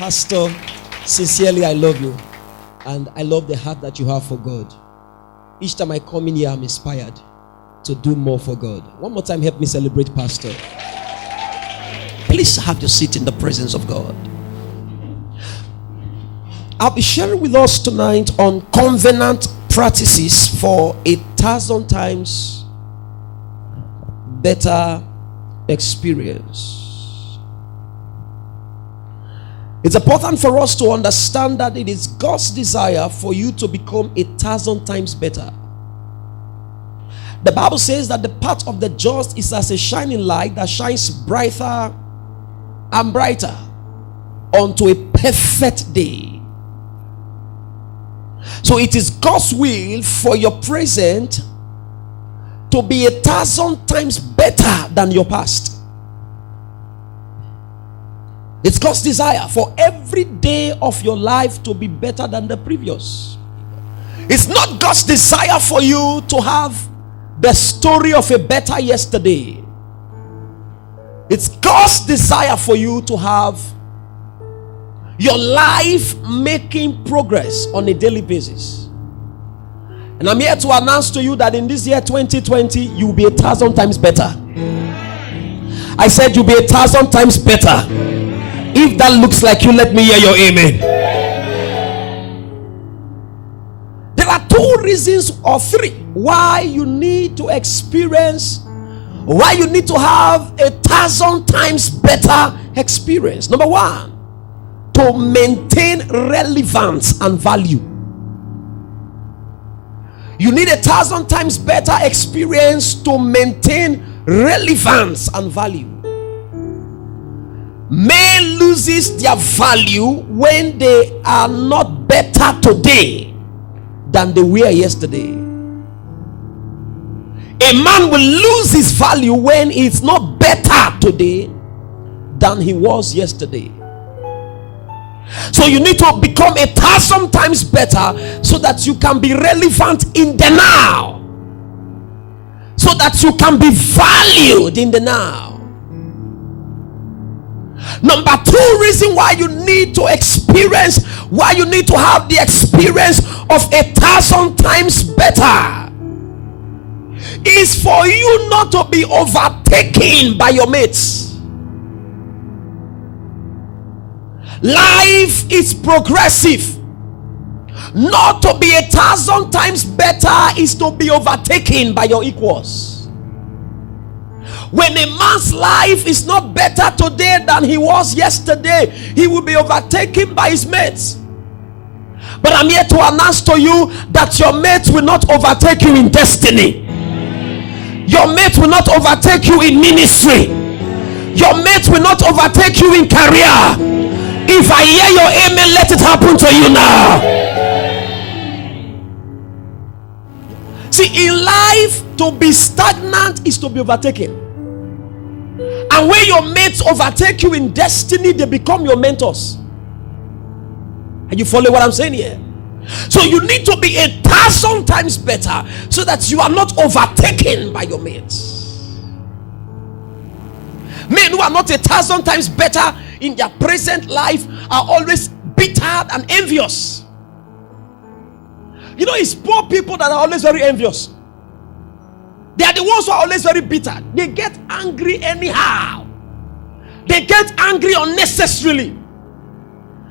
Pastor, sincerely, I love you. And I love the heart that you have for God. Each time I come in here, I'm inspired to do more for God. One more time, help me celebrate Pastor. Please have your seat in the presence of God. I'll be sharing with us tonight on covenant practices for 1,000 times better experience. It's important for us to understand that it is God's desire for you to become 1,000 times better. The Bible says that the path of the just is as a shining light that shines brighter and brighter unto a perfect day. So it is God's will for your present to be 1,000 times better than your past. It's God's desire for every day of your life to be better than the previous. It's not God's desire for you to have the story of a better yesterday. It's God's desire for you to have your life making progress on a daily basis. And I'm here to announce to you that in this year 2020, you'll be 1,000 times better. I said you'll be 1,000 times better. If that looks like you, let me hear your amen. There are 2 reasons or 3 why you need to experience, why you need to have 1,000 times better experience. Number 1, to maintain relevance and value. You need 1,000 times better experience to maintain relevance and value. Men loses their value when they are not better today than they were yesterday. A man will lose his value when he's not better today than he was yesterday. So you need to become 1,000 times better so that you can be relevant in the now, so that you can be valued in the now. Number 2 reason why you need to experience, why you need to have the experience of 1,000 times better, is for you not to be overtaken by your mates. Life is progressive. Not to be 1,000 times better is to be overtaken by your equals. When a man's life is not better today than he was yesterday, he will be overtaken by his mates. But I'm here to announce to you that your mates will not overtake you in destiny. Your mates will not overtake you in ministry. Your mates will not overtake you in career. If I hear your amen, let it happen to you now. See, in life, to be stagnant is to be overtaken. And when your mates overtake you in destiny, they become your mentors. Are you following what I'm saying here? So you need to be 1,000 times better so that you are not overtaken by your mates. Men who are not 1,000 times better in their present life are always bitter and envious. You know, it's poor people that are always very envious. They are the ones who are always very bitter. They get angry anyhow. They get angry unnecessarily.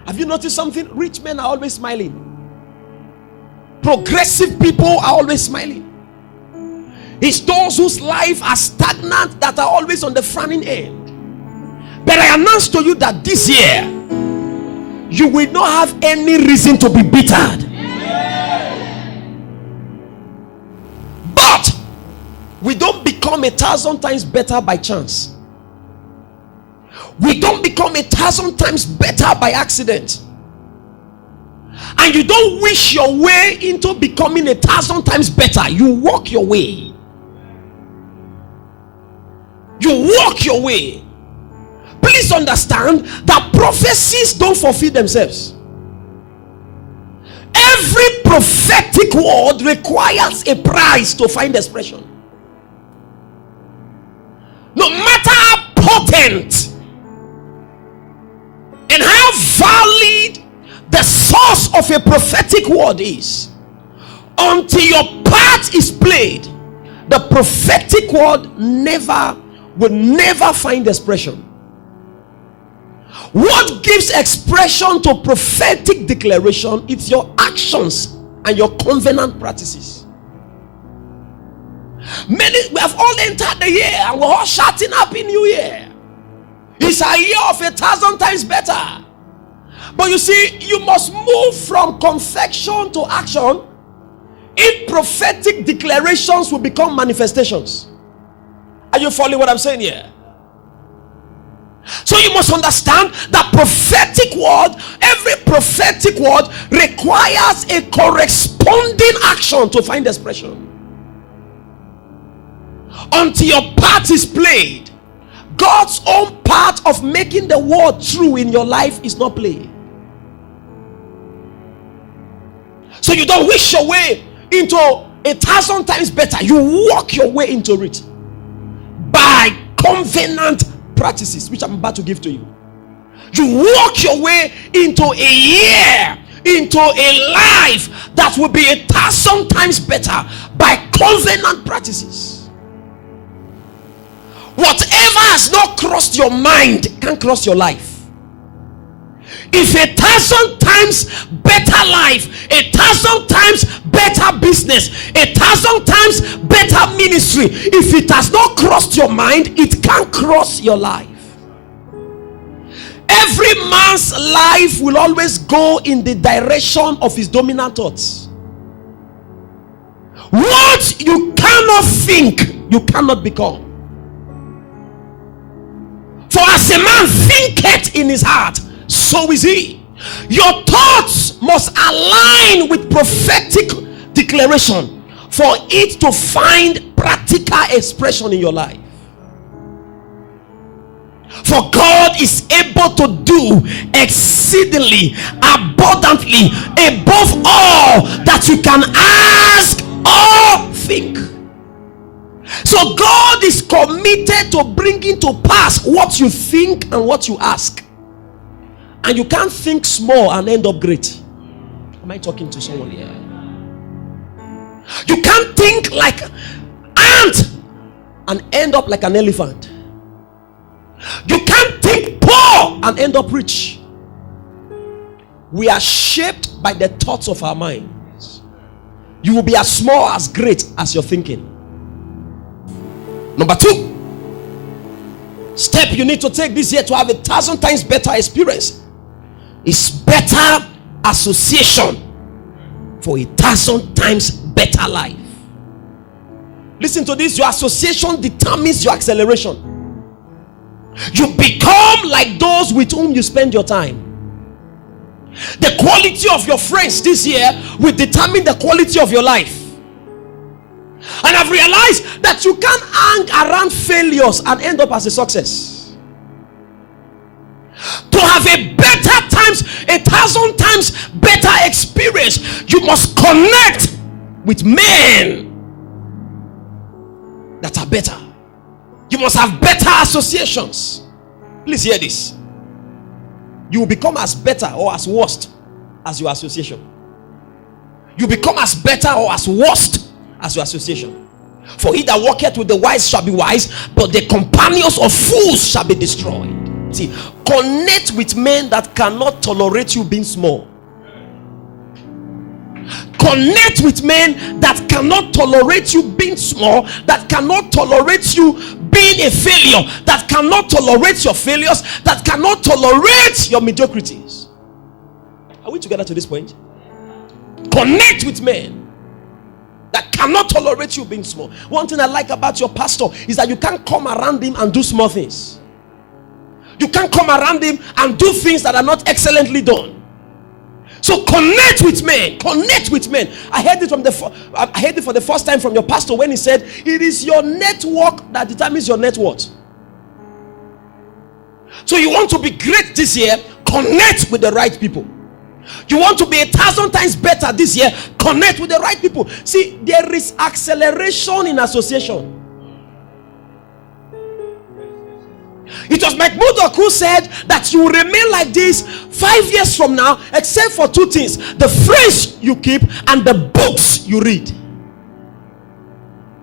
Have you noticed something? Rich men are always smiling. Progressive people are always smiling. It's those whose life are stagnant that are always on the frowning end. But I announce to you that this year, you will not have any reason to be bittered. But we don't become 1,000 times better by chance. We don't become 1,000 times better by accident. And you don't wish your way into becoming 1,000 times better. You walk your way. You walk your way. Please understand that prophecies don't fulfill themselves. Every prophetic word requires a price to find expression. No matter how potent and how valid the source of a prophetic word is, until your part is played, the prophetic word will never find expression. What gives expression to prophetic declaration? It's your actions and your covenant practices. We have all entered the year and we're all shouting Happy New Year. It's a year of 1,000 times better. But you see, you must move from confection to action if prophetic declarations will become manifestations. Are you following what I'm saying here? So you must understand that prophetic word, every prophetic word requires a corresponding action to find expression. Until your part is played, God's own part of making the word true in your life is not played. So you don't wish your way into 1,000 times better. You walk your way into it by covenant practices, which I'm about to give to you. You walk your way into a year, into a life that will be 1,000 times better by covenant practices. Whatever has not crossed your mind can cross your life. If 1,000 times better life, 1,000 times better business, 1,000 times better ministry, if it has not crossed your mind, it can't cross your life. Every man's life will always go in the direction of his dominant thoughts. What you cannot think, you cannot become. For as a man thinketh in his heart, so is he. Your thoughts must align with prophetic declaration for it to find practical expression in your life. For God is able to do exceedingly abundantly above all that you can ask or think. So God is committed to bringing to pass what you think and what you ask. And you can't think small and end up great. Am I talking to someone here? You can't think like an ant and end up like an elephant. You can't think poor and end up rich. We are shaped by the thoughts of our minds. You will be as small as great as you're thinking. Number 2 step you need to take this year to have 1,000 times better experience is better association for 1,000 times better life. Listen to this. Your association determines your acceleration. You become like those with whom you spend your time. The quality of your friends this year will determine the quality of your life. And I've realized that you can't hang around failures and end up as a success. To have a better times, 1,000 times better experience, you must connect with men that are better. You must have better associations. Please hear this. You will become as better or as worst as your association. You become as better or as worst as your association. For he that walketh with the wise shall be wise, but the companions of fools shall be destroyed. See, connect with men that cannot tolerate you being small. Connect with men that cannot tolerate you being small, that cannot tolerate you being a failure, that cannot tolerate your failures, that cannot tolerate your mediocrities. Are we together to this point? Connect with men that cannot tolerate you being small. One thing I like about your pastor is that you can't come around him and do small things. You can't come around him and do things that are not excellently done. So connect with men. Connect with men. I heard it for the first time from your pastor when he said, it is your network that determines your net worth. So you want to be great this year, connect with the right people. You want to be 1,000 times better this year, connect with the right people. See, there is acceleration in association. It was Mike Murdoch who said that you will remain like this 5 years from now, except for two things: the friends you keep and the books you read.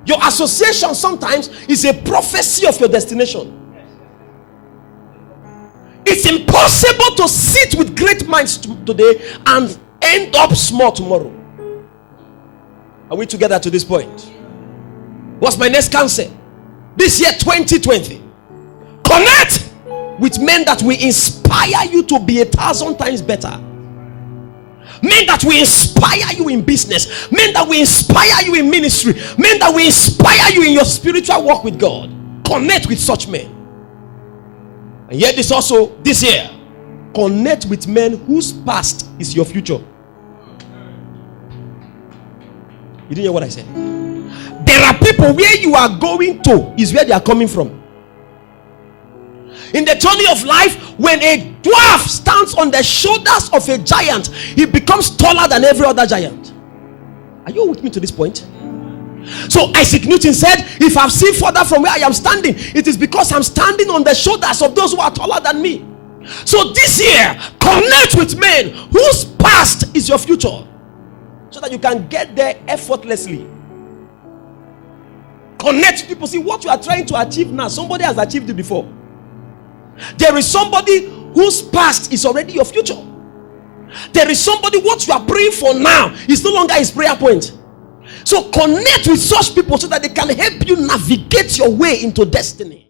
Your association sometimes is a prophecy of your destination. It's impossible to sit with great minds today and end up small tomorrow. Are we together to this point? What's my next counsel? This year 2020, connect with men that will inspire you to be 1,000 times better. Men that will inspire you in business, men that will inspire you in ministry, men that will inspire you in your spiritual walk with God. Connect with such men. And yet this also, this year, connect with men whose past is your future. You didn't hear what I said? There are people where you are going to is where they are coming from. In the journey of life, when a dwarf stands on the shoulders of a giant, he becomes taller than every other giant. Are you with me to this point? So Isaac Newton said, if I've seen further from where I am standing, it is because I'm standing on the shoulders of those who are taller than me. So this year, connect with men whose past is your future, so that you can get there effortlessly. Connect with people. See, what you are trying to achieve now, somebody has achieved it before. There is somebody whose past is already your future. There is somebody, what you are praying for now is no longer his prayer point. So connect with such people so that they can help you navigate your way into destiny.